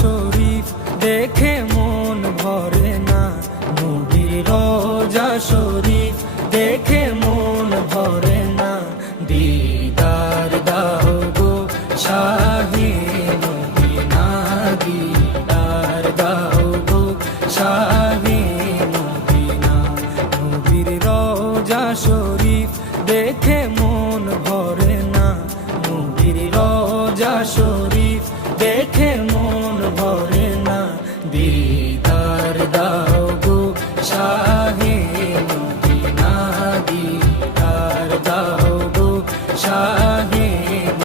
শরীফ দেখে মন ভরে না, নবীর রোজা শরীফ দেখে মন ভরে না। দিদার দাও গো শাহে মদিনা, দিদার দাও গো শাহে মদিনা। নবীর রোজা শরীফ দেখে মন ভরে না, নবীর রোজা শরীফ দেখে মন ভরে না।